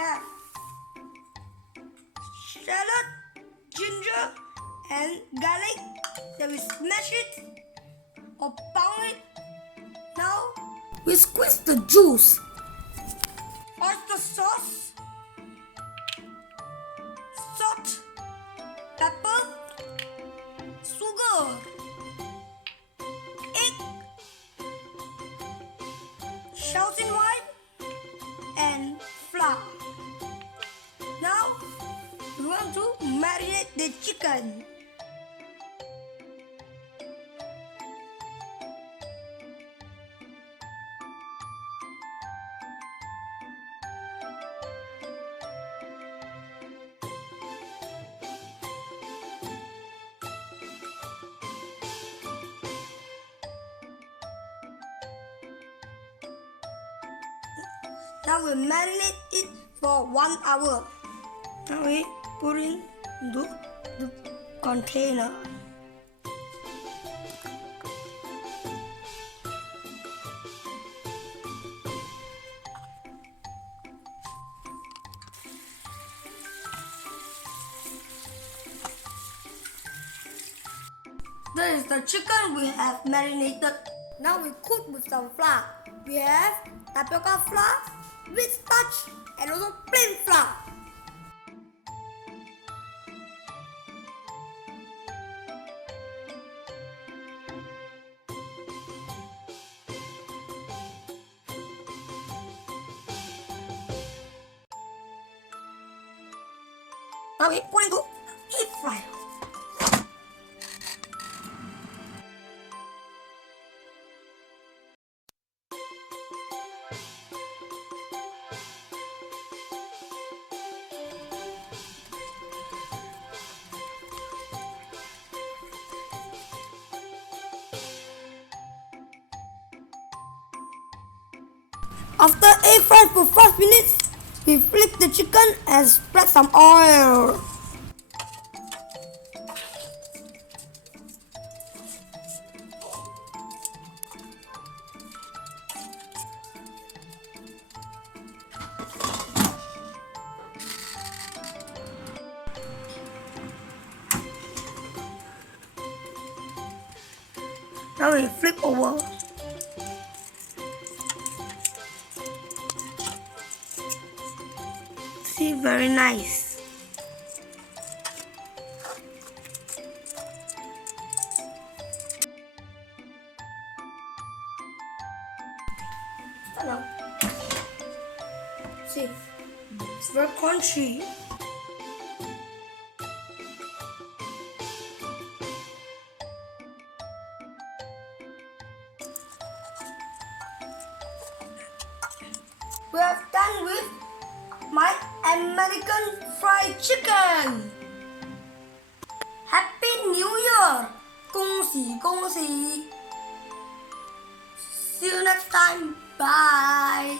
have shallot, ginger and garlic. Then we smash it or pound it. Now we squeeze the juice. Oyster sauce, salt, pepper, sugar, egg, Shaoxin wine and flour. Now we want to marinate the chicken. Now we marinate it for 1 hour. Now we put in the container. This is the chicken we have marinated. Now we cook with some flour. We have tapioca flour with starch and also plain flour. Now we put into deep fryer. After air fry for 5 minutes, we flip the chicken and spread some oil. Now we flip over. See, very nice. Hello. See, it's very crunchy. We have done with my American fried chicken. Happy New Year! 恭喜恭喜! See you next time. Bye.